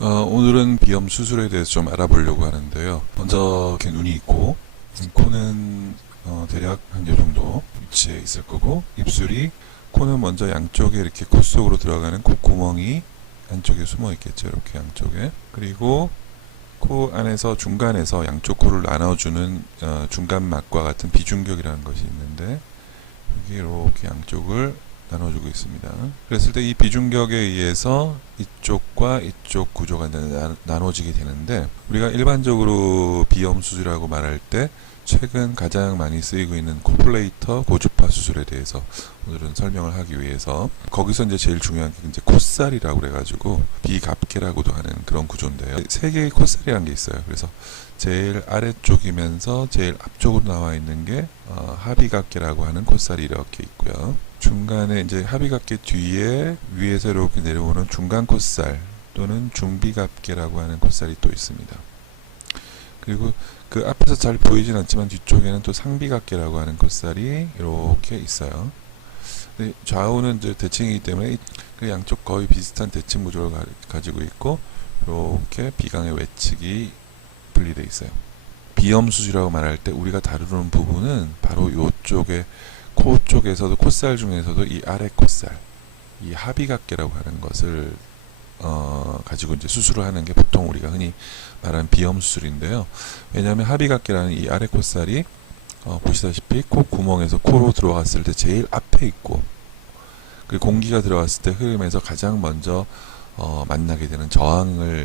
오늘은 비염 수술에 대해서 좀 알아보려고 하는데요. 먼저 이렇게 눈이 있고, 코는 대략 한 이 정도 위치에 있을 거고, 입술이, 코는 먼저 양쪽에 이렇게 코 속으로 들어가는 콧구멍이 안쪽에 숨어 있겠죠. 이렇게 양쪽에. 그리고 코 안에서 중간에서 양쪽 코를 나눠주는 중간막과 같은 비중격이라는 것이 있는데, 여기 이렇게 양쪽을 나눠주고 있습니다. 그랬을 때 이 비중격에 의해서 이쪽과 이쪽 구조가 나눠지게 되는데, 우리가 일반적으로 비염 수술이라고 말할 때 최근 가장 많이 쓰이고 있는 코플레이터 고주파 수술에 대해서 오늘은 설명을 하기 위해서, 거기서 이제 제일 중요한 게 이제 콧살이라고 그래가지고 비갑계라고도 하는 그런 구조인데요. 세 개의 콧살이라는 게 있어요. 그래서 제일 아래쪽이면서 제일 앞쪽으로 나와 있는 게 하비각계라고 하는 콧살이 이렇게 있고요. 중간에 이제 하비각계 뒤에 위에서 이렇게 내려오는 중간 콧살 또는 중비갑계라고 하는 콧살이 또 있습니다. 그리고 그 앞에서 잘 보이진 않지만 뒤쪽에는 또 상비각계라고 하는 콧살이 이렇게 있어요. 좌우는 이제 대칭이기 때문에 그 양쪽 거의 비슷한 대칭 구조를 가지고 있고, 이렇게 비강의 외측이 분리되어 있어요. 비염 수술이라고 말할 때 우리가 다루는 부분은 바로 이쪽에 코 쪽에서도, 콧살 중에서도 이 아래 콧살, 이 하비각계라고 하는 것을 가지고 이제 수술을 하는 게 보통 우리가 흔히 말하는 비염 수술인데요. 왜냐하면 하비각계라는 이 아래 콧살이 보시다시피 코 구멍에서 코로 들어갔을 때 제일 앞에 있고, 그리고 공기가 들어갔을 때 흐름에서 가장 먼저 만나게 되는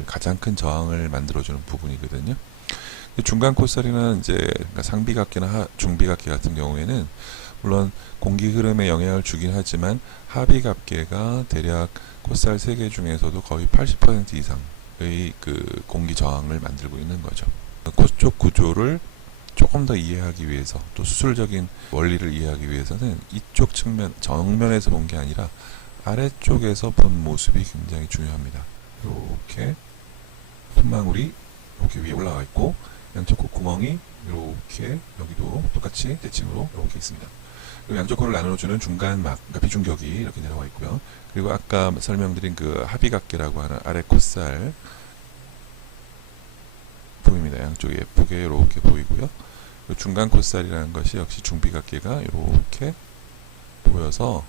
가장 큰 저항을 만들어주는 부분이거든요. 중간 콧살이나 이제 그러니까 상비각계나 중비각계 같은 경우에는 물론 공기 흐름에 영향을 주긴 하지만 하비각계가 대략 콧살 3개 중에서도 거의 80% 이상의 그 공기 저항을 만들고 있는 거죠. 코 쪽 구조를 조금 더 이해하기 위해서, 또 수술적인 원리를 이해하기 위해서는 이쪽 측면, 정면에서 본 게 아니라 아래쪽에서 본 모습이 굉장히 중요합니다. 이렇게 콧망울이 이렇게 위에 올라가 있고, 양쪽 콧구멍이 이렇게 여기도 똑같이 대칭으로 이렇게 있습니다. 그리고 양쪽 코를 나눠주는 중간막, 그러니까 비중격이 이렇게 내려와 있고요. 그리고 아까 설명드린 그 하비각계라고 하는 아래 콧살 보입니다. 양쪽에 예쁘게 이렇게 보이고요. 중간 콧살이라는 것이 역시 중비각계가 이렇게 보여서,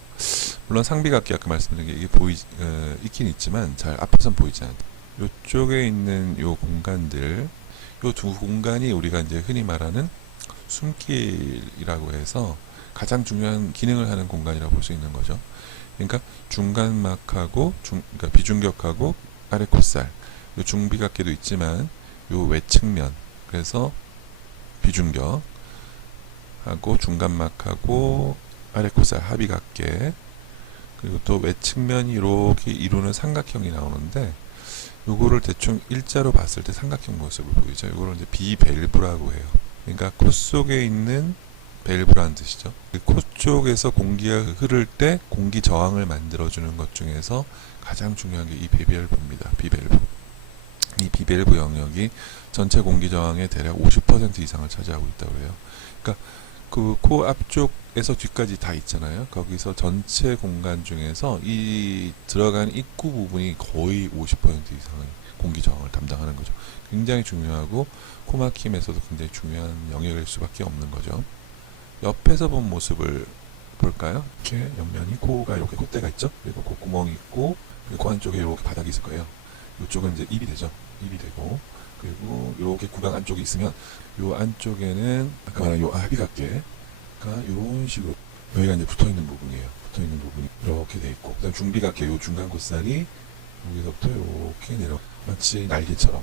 물론 상비각계 아까 말씀드린 게 이게 있긴 있지만 잘 앞에선 보이지 않아요. 이쪽에 있는 요 공간들, 요 두 공간이 우리가 이제 흔히 말하는 숨길이라고 해서 가장 중요한 기능을 하는 공간이라고 볼 수 있는 거죠. 그러니까 중간막하고 그러니까 비중격하고 아래 콧살, 요 중비각계도 있지만 요 외측면, 그래서 비중격하고 중간막하고 아래 콧살 하비각계, 그리고 또 외측면이 이렇게 이루는 삼각형이 나오는데, 요거를 대충 일자로 봤을 때 삼각형 모습을 보이죠. 요거를 이제 비밸브라고 해요. 그러니까 코 속에 있는 밸브라는 뜻이죠. 코 쪽에서 공기가 흐를 때 공기 저항을 만들어주는 것 중에서 가장 중요한 게 이 비밸브입니다. 비밸브. 이 비밸브 영역이 전체 공기 저항의 대략 50% 이상을 차지하고 있다고 해요. 그러니까 그 코 앞쪽에서 뒤까지 다 있잖아요. 거기서 전체 공간 중에서 이 들어간 입구 부분이 거의 50% 이상의 공기 저항을 담당하는 거죠. 굉장히 중요하고 코막힘에서도 굉장히 중요한 영역일 수밖에 없는 거죠. 옆에서 본 모습을 볼까요? 이렇게 옆면이 코가 이렇게 콧대가 있죠. 그리고 콧구멍이 있고, 그리고 코 안쪽에 이렇게 바닥이 있을 거예요. 이쪽은 이제 입이 되죠. 입이 되고, 그리고 이렇게 구강 안쪽이 있으면 요 안쪽에는 아까 말한 요 하비각계가 이런 식으로 여기가 이제 붙어있는 부분이에요. 붙어있는 부분이 이렇게 돼 있고, 그다음 중비각계 요 중간 콧살이 여기서부터 이렇게 내려, 마치 날개처럼.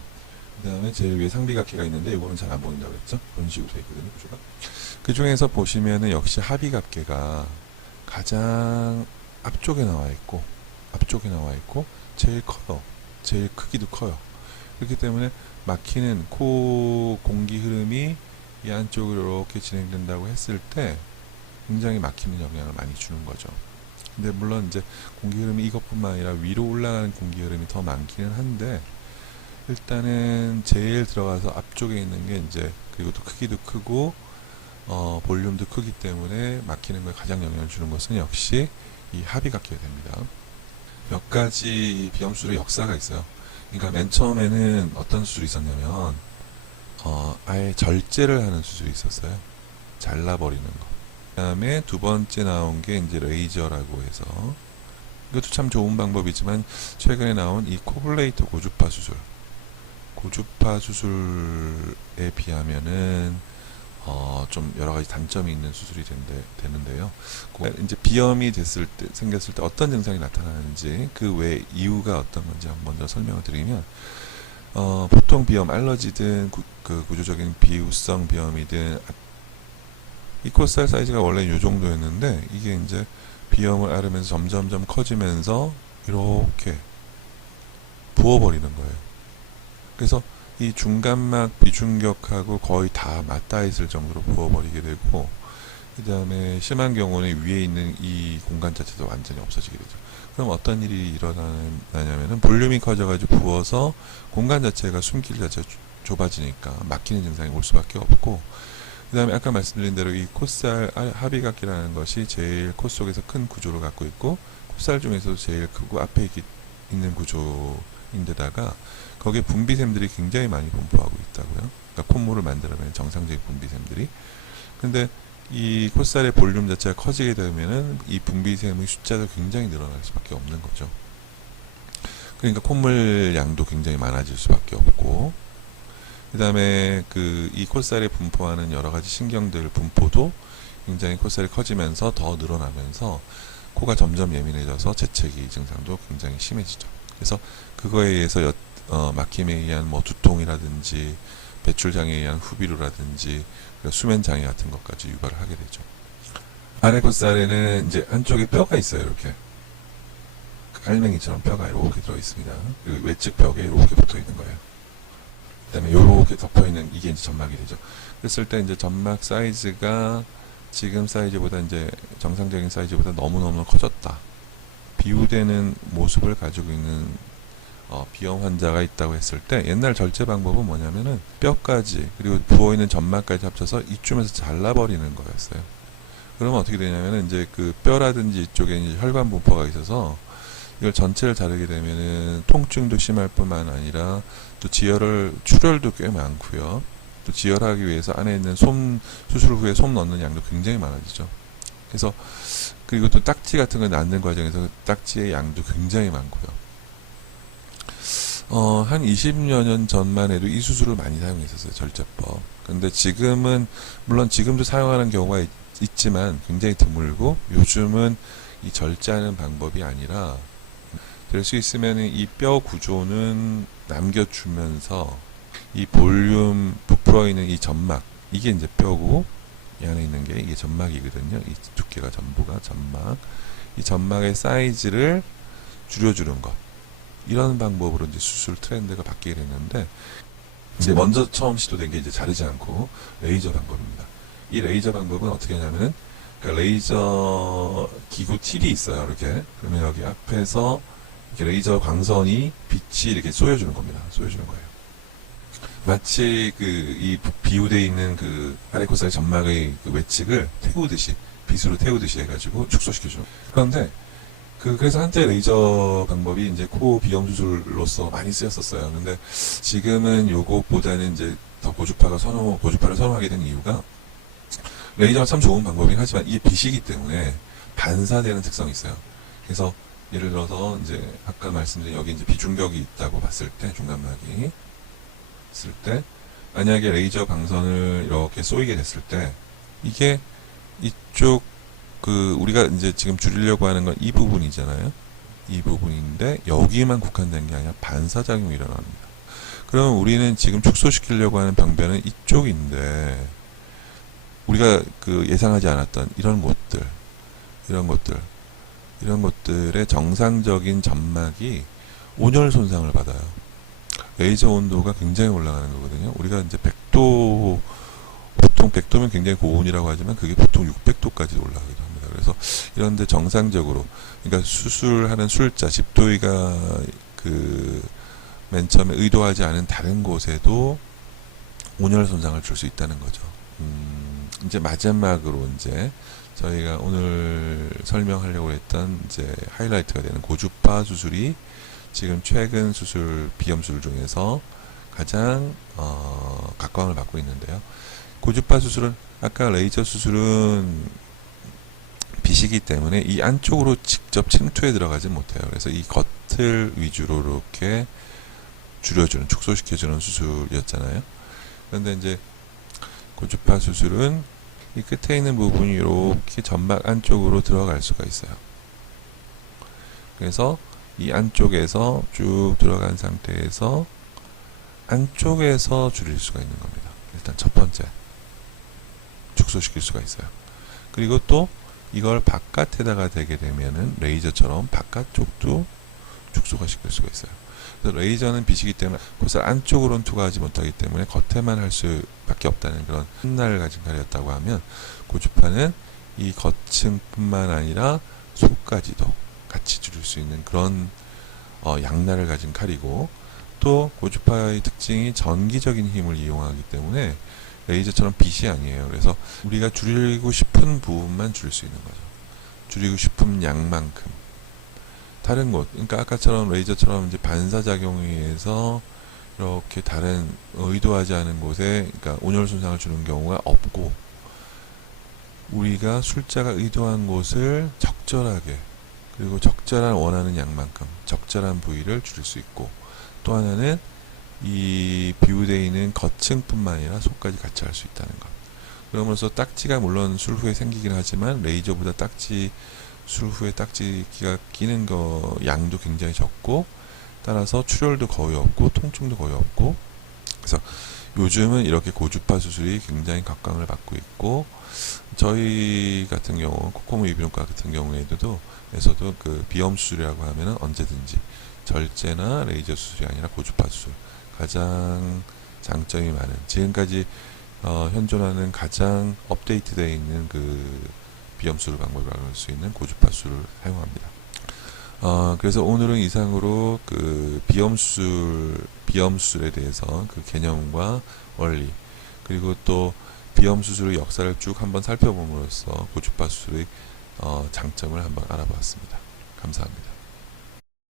그 다음에 제일 위에 상비각계가 있는데 이거는 잘 안 보인다고 했죠. 그런 식으로 돼 있거든요. 구조가. 그 중에서 보시면은 역시 하비각계가 가장 앞쪽에 나와 있고 제일 커요. 제일 크기도 커요. 그렇기 때문에 막히는 코 공기 흐름이 이 안쪽으로 이렇게 진행된다고 했을 때 굉장히 막히는 영향을 많이 주는 거죠. 근데 물론 이제 공기 흐름이 이것뿐만 아니라 위로 올라가는 공기 흐름이 더 많기는 한데, 일단은 제일 들어가서 앞쪽에 있는 게 이제, 그리고 또 크기도 크고 볼륨도 크기 때문에 막히는 거에 가장 영향을 주는 것은 역시 이 하비각계가 됩니다. 몇 가지 비염 수술의 역사가 있어요. 그러니까 맨 처음에는 어떤 수술이 있었냐면 아예 절제를 하는 수술이 있었어요. 잘라버리는 거. 그다음에 두 번째 나온 게 이제 레이저라고 해서 이것도 참 좋은 방법이지만 최근에 나온 이 코블레이터 고주파 수술. 고주파 수술에 비하면은 좀 여러 가지 단점이 있는 수술이 되는데요. 이제 비염이 생겼을 때 어떤 증상이 나타나는지 그 외 이유가 어떤 건지 한번 먼저 설명을 드리면 보통 비염 알러지든 그 구조적인 비우성 비염이든 이 콧살 사이즈가 원래 이 정도였는데 이게 이제 비염을 앓으면서 점점점 커지면서 이렇게 부어버리는 거예요. 그래서 이 중간막 비중격하고 거의 다 맞닿아 있을 정도로 부어버리게 되고 그 다음에 심한 경우는 위에 있는 이 공간 자체도 완전히 없어지게 되죠. 그럼 어떤 일이 일어나냐면은 볼륨이 커져가지고 부어서 공간 자체가 숨길 자체가 좁아지니까 막히는 증상이 올 수밖에 없고 그 다음에 아까 말씀드린 대로 이 콧살 합의각기라는 것이 제일 콧 속에서 큰 구조를 갖고 있고 콧살 중에서도 제일 크고 앞에 있는 구조인데다가 거기에 분비샘들이 굉장히 많이 분포하고 있다고요. 그러니까 콧물을 만들어내는 정상적인 분비샘들이. 근데 이 콧살의 볼륨 자체가 커지게 되면은 이 분비샘의 숫자도 굉장히 늘어날 수밖에 없는 거죠. 그러니까 콧물 양도 굉장히 많아질 수밖에 없고, 그 다음에 이 콧살에 분포하는 여러 가지 신경들 분포도 굉장히 콧살이 커지면서 더 늘어나면서 코가 점점 예민해져서 재채기 증상도 굉장히 심해지죠. 그래서 그거에 의해서 막힘에 의한 뭐 두통이라든지 배출장애에 의한 후비루라든지 수면장애 같은 것까지 유발을 하게 되죠. 아래 콧살에는 이제 한쪽에 뼈가 있어요. 이렇게 알맹이처럼 뼈가 이렇게 들어 있습니다. 그리고 외측 벽에 이렇게 붙어 있는 거예요. 그다음에 이렇게 덮어 있는 이게 이제 점막이 되죠. 그랬을 때 이제 점막 사이즈가 지금 사이즈보다 이제 정상적인 사이즈보다 너무너무 커졌다. 비우되는 모습을 가지고 있는 비염 환자가 있다고 했을 때 옛날 절제 방법은 뭐냐면은 뼈까지 그리고 부어있는 점막까지 합쳐서 이쯤에서 잘라버리는 거였어요. 그러면 어떻게 되냐면은 이제 그 뼈라든지 이쪽에 이제 혈관 분포가 있어서 이걸 전체를 자르게 되면은 통증도 심할 뿐만 아니라 또 출혈도 꽤 많고요. 또 지혈하기 위해서 안에 있는 수술 후에 솜 넣는 양도 굉장히 많아지죠. 그래서 그리고 또 딱지 같은 거 낳는 과정에서 딱지의 양도 굉장히 많고요. 한 20여 년 전만 해도 이 수술을 많이 사용했었어요. 절제법. 근데 지금은 물론 지금도 사용하는 경우가 있지만 굉장히 드물고 요즘은 이 절제하는 방법이 아니라 될 수 있으면 이 뼈 구조는 남겨주면서 이 볼륨 부풀어 있는 이 점막 이게 이제 뼈고 이 안에 있는 게 이게 점막이거든요. 이 두께가 전부가 점막. 이 점막의 사이즈를 줄여주는 것. 이런 방법으로 이제 수술 트렌드가 바뀌게 됐는데 이제 먼저 처음 시도된 게 이제 자르지 않고 레이저 방법입니다. 이 레이저 방법은 어떻게 하냐면은 그러니까 레이저 기구 팁이 있어요. 이렇게 그러면 여기 앞에서 이렇게 레이저 광선이 빛이 이렇게 쏘여주는 겁니다. 쏘여주는 거예요. 마치 이 비우되어 있는 아래 콧살 점막의 외측을 태우듯이 빗으로 태우듯이 해가지고 축소시켜주는 거예요. 그런데 그래서 한때 레이저 방법이 이제 코 비염 수술로서 많이 쓰였었어요. 근데 지금은 요것보다는 이제 더 고주파를 선호하게 된 이유가 레이저가 참 좋은 방법이긴 하지만 이게 빛이기 때문에 반사되는 특성이 있어요. 그래서 예를 들어서 이제 아까 말씀드린 여기 이제 비중격이 있다고 봤을 때 중간막이 있을 때 만약에 레이저 광선을 이렇게 쏘이게 됐을 때 이게 이쪽 우리가 이제 지금 줄이려고 하는 건 이 부분이잖아요. 이 부분인데 여기만 국한된 게 아니라 반사작용이 일어납니다. 그러면 우리는 지금 축소시키려고 하는 병변은 이쪽인데 우리가 예상하지 않았던 이런 것들의 정상적인 점막이 온열 손상을 받아요. 레이저 온도가 굉장히 올라가는 거거든요. 우리가 이제 100도 보통 100도면 굉장히 고온이라고 하지만 그게 보통 600도까지 올라가기도 합니다. 그래서 이런데 정상적으로 그러니까 수술하는 술자 집도의가 맨 처음에 의도하지 않은 다른 곳에도 온열 손상을 줄 수 있다는 거죠. 이제 마지막으로 이제 저희가 오늘 설명하려고 했던 이제 하이라이트가 되는 고주파 수술이 지금 최근 수술, 비염 수술 중에서 가장 각광을 받고 있는데요. 고주파 수술은, 아까 레이저 수술은 빗이기 때문에 이 안쪽으로 직접 침투해 들어가지 못해요. 그래서 이 겉을 위주로 이렇게 줄여주는, 축소시켜주는 수술이었잖아요. 그런데 이제 고주파 수술은 이 끝에 있는 부분이 이렇게 점막 안쪽으로 들어갈 수가 있어요. 그래서 이 안쪽에서 쭉 들어간 상태에서 안쪽에서 줄일 수가 있는 겁니다. 일단 첫 번째, 축소시킬 수가 있어요. 그리고 또 이걸 바깥에다가 대게 되면은 레이저처럼 바깥쪽도 축소가 시킬 수가 있어요. 그래서 레이저는 빛이기 때문에 그것을 안쪽으로는 투과하지 못하기 때문에 겉에만 할 수밖에 없다는 그런 한날을 가진 칼이었다고 하면, 고주파는 이 겉층뿐만 아니라 속까지도 같이 줄일 수 있는 그런 양날을 가진 칼이고, 또 고주파의 특징이 전기적인 힘을 이용하기 때문에 레이저처럼 빛이 아니에요. 그래서 우리가 줄이고 싶은 부분만 줄일 수 있는 거죠. 줄이고 싶은 양만큼. 다른 곳, 그러니까 아까처럼 레이저처럼 이제 반사작용에 의해서 이렇게 다른 의도하지 않은 곳에, 그러니까 온열 손상을 주는 경우가 없고, 우리가 술자가 의도한 곳을 적절하게, 그리고 적절한 원하는 양만큼 적절한 부위를 줄일 수 있고, 또 하나는 이 비우되어 있는 겉층뿐만 아니라 속까지 같이 할 수 있다는 것. 그러면서 딱지가 물론 술 후에 생기긴 하지만 레이저보다 술 후에 딱지가 끼는 거 양도 굉장히 적고, 따라서 출혈도 거의 없고 통증도 거의 없고, 그래서 요즘은 이렇게 고주파 수술이 굉장히 각광을 받고 있고, 저희 같은 경우 코코모 이비인후과 같은 경우에도 에서도 그 비염 수술이라고 하면은 언제든지 절제나 레이저 수술이 아니라 고주파 수술, 가장 장점이 많은, 지금까지 현존하는 가장 업데이트되어 있는 그 비염 수술 방법이라고 할 수 있는 고주파 수술을 사용합니다. 그래서 오늘은 이상으로 그 비염 수술에 대해서 그 개념과 원리, 그리고 또 비염 수술의 역사를 쭉 한번 살펴봄으로써 고주파 수술의 장점을 한번 알아보았습니다. 감사합니다.